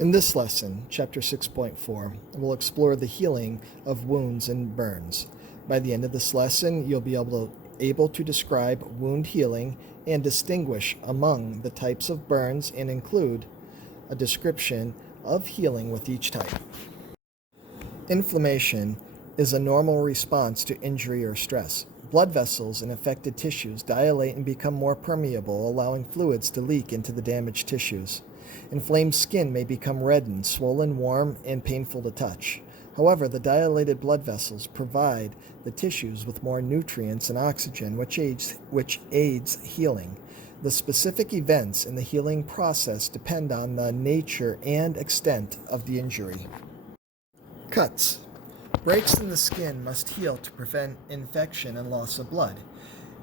In this lesson, Chapter 6.4, we'll explore the healing of wounds and burns. By the end of this lesson, you'll be able to describe wound healing and distinguish among the types of burns and include a description of healing with each type. Inflammation is a normal response to injury or stress. Blood vessels in affected tissues dilate and become more permeable, allowing fluids to leak into the damaged tissues. Inflamed skin may become reddened, swollen, warm, and painful to touch. However, the dilated blood vessels provide the tissues with more nutrients and oxygen, which aids healing. The specific events in the healing process depend on the nature and extent of the injury. Cuts. Breaks in the skin must heal to prevent infection and loss of blood.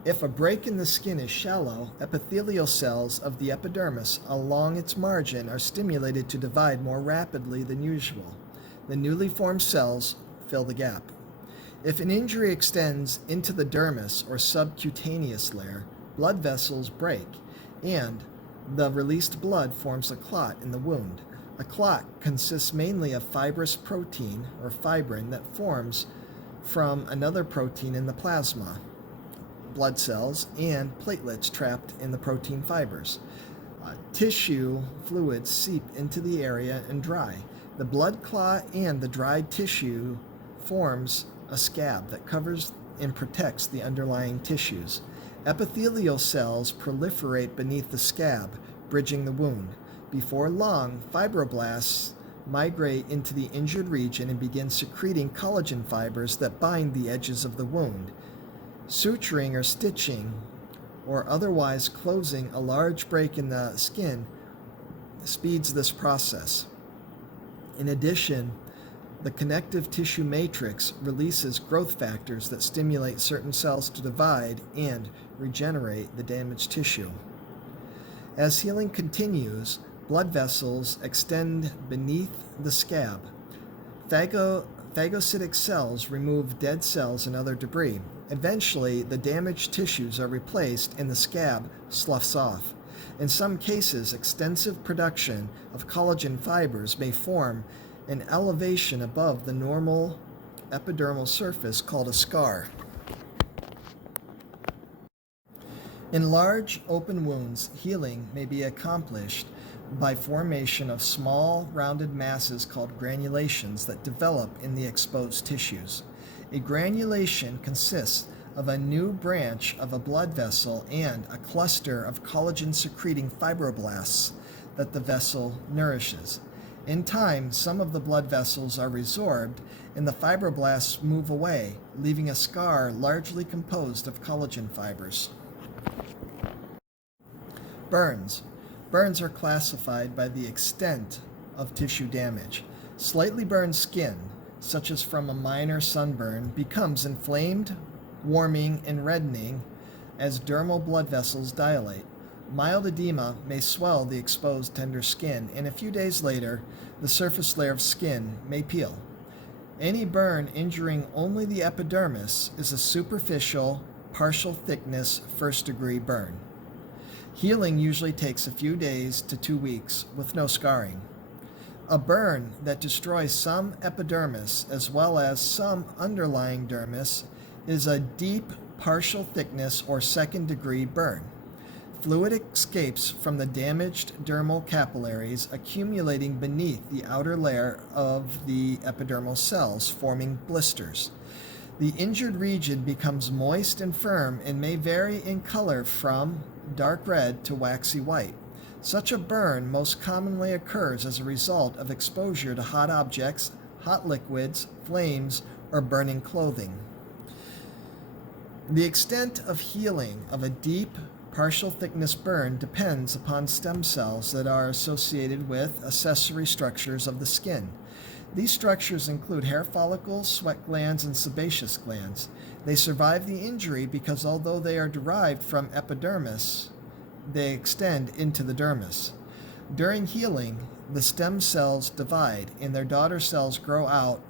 If a break in the skin is shallow, epithelial cells of the epidermis along its margin are stimulated to divide more rapidly than usual. The newly formed cells fill the gap. If an injury extends into the dermis or subcutaneous layer, blood vessels break, and the released blood forms a clot in the wound. A clot consists mainly of fibrous protein, or fibrin, that forms from another protein in the plasma, blood cells, and platelets trapped in the protein fibers. Tissue fluids seep into the area and dry. The blood clot and the dried tissue forms a scab that covers and protects the underlying tissues. Epithelial cells proliferate beneath the scab, bridging the wound. Before long, fibroblasts migrate into the injured region and begin secreting collagen fibers that bind the edges of the wound. Suturing or stitching, or otherwise closing a large break in the skin, speeds this process. In addition, the connective tissue matrix releases growth factors that stimulate certain cells to divide and regenerate the damaged tissue. As healing continues, blood vessels extend beneath the scab. Phagocytic cells remove dead cells and other debris. Eventually, the damaged tissues are replaced and the scab sloughs off. In some cases, extensive production of collagen fibers may form an elevation above the normal epidermal surface called a scar. In large open wounds, healing may be accomplished by formation of small rounded masses called granulations that develop in the exposed tissues. A granulation consists of a new branch of a blood vessel and a cluster of collagen-secreting fibroblasts that the vessel nourishes. In time, some of the blood vessels are resorbed and the fibroblasts move away, leaving a scar largely composed of collagen fibers. Burns. Burns are classified by the extent of tissue damage. Slightly burned skin, such as from a minor sunburn, becomes inflamed, warming, and reddening as dermal blood vessels dilate. Mild edema may swell the exposed tender skin, and a few days later, the surface layer of skin may peel. Any burn injuring only the epidermis is a superficial, partial thickness, first-degree burn. Healing usually takes a few days to 2 weeks with no scarring. A burn that destroys some epidermis as well as some underlying dermis is a deep partial thickness or second-degree burn. Fluid escapes from the damaged dermal capillaries, accumulating beneath the outer layer of the epidermal cells, forming blisters. The injured region becomes moist and firm and may vary in color from dark red to waxy white. Such a burn most commonly occurs as a result of exposure to hot objects, hot liquids, flames, or burning clothing. The extent of healing of a deep, partial thickness burn depends upon stem cells that are associated with accessory structures of the skin. These structures include hair follicles, sweat glands, and sebaceous glands. They survive the injury because although they are derived from epidermis, they extend into the dermis. During healing, the stem cells divide and their daughter cells grow out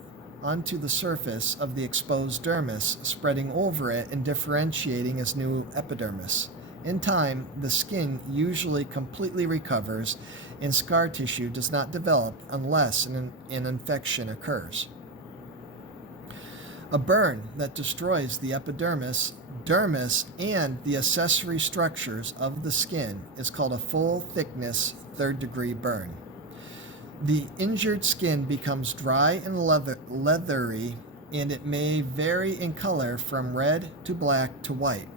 onto the surface of the exposed dermis, spreading over it and differentiating as new epidermis. In time, the skin usually completely recovers and scar tissue does not develop unless an infection occurs. A burn that destroys the epidermis, dermis, and the accessory structures of the skin is called a full-thickness third-degree burn. The injured skin becomes dry and leathery, and it may vary in color from red to black to white.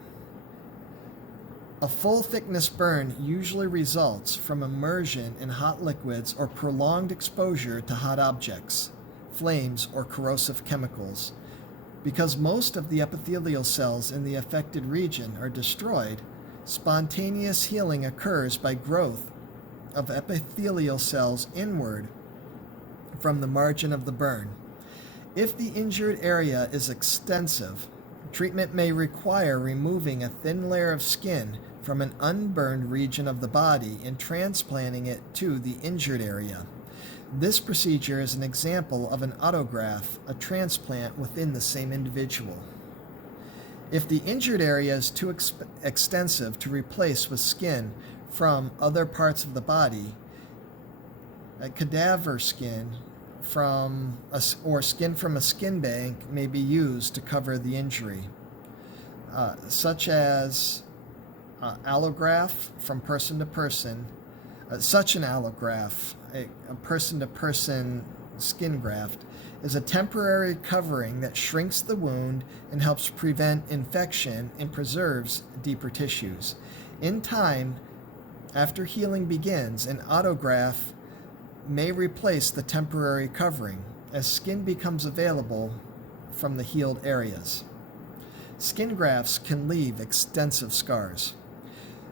A full-thickness burn usually results from immersion in hot liquids or prolonged exposure to hot objects, flames, or corrosive chemicals. Because most of the epithelial cells in the affected region are destroyed, spontaneous healing occurs by growth of epithelial cells inward from the margin of the burn. If the injured area is extensive, treatment may require removing a thin layer of skin from an unburned region of the body and transplanting it to the injured area. This procedure is an example of an autograft, a transplant within the same individual. If the injured area is too extensive to replace with skin from other parts of the body, a cadaver skin or skin from a skin bank may be used to cover the injury, such as allograft from person to person. Such an allograft, a person-to-person skin graft, is a temporary covering that shrinks the wound and helps prevent infection and preserves deeper tissues. In time, after healing begins, an autograft may replace the temporary covering as skin becomes available from the healed areas. Skin grafts can leave extensive scars.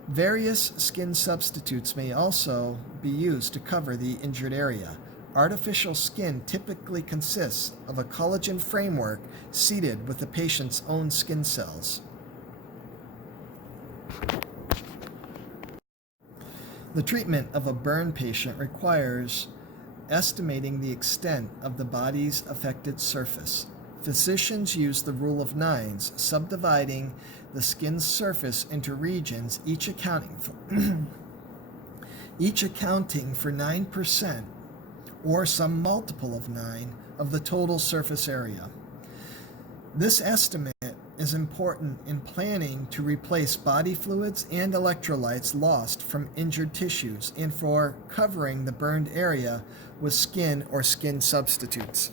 Various skin substitutes may also be used to cover the injured area. Artificial skin typically consists of a collagen framework seeded with the patient's own skin cells. The treatment of a burn patient requires estimating the extent of the body's affected surface. Physicians use the rule of nines, subdividing the skin's surface into regions, each accounting for 9% or some multiple of 9 of the total surface area. This estimate is important in planning to replace body fluids and electrolytes lost from injured tissues and for covering the burned area with skin or skin substitutes.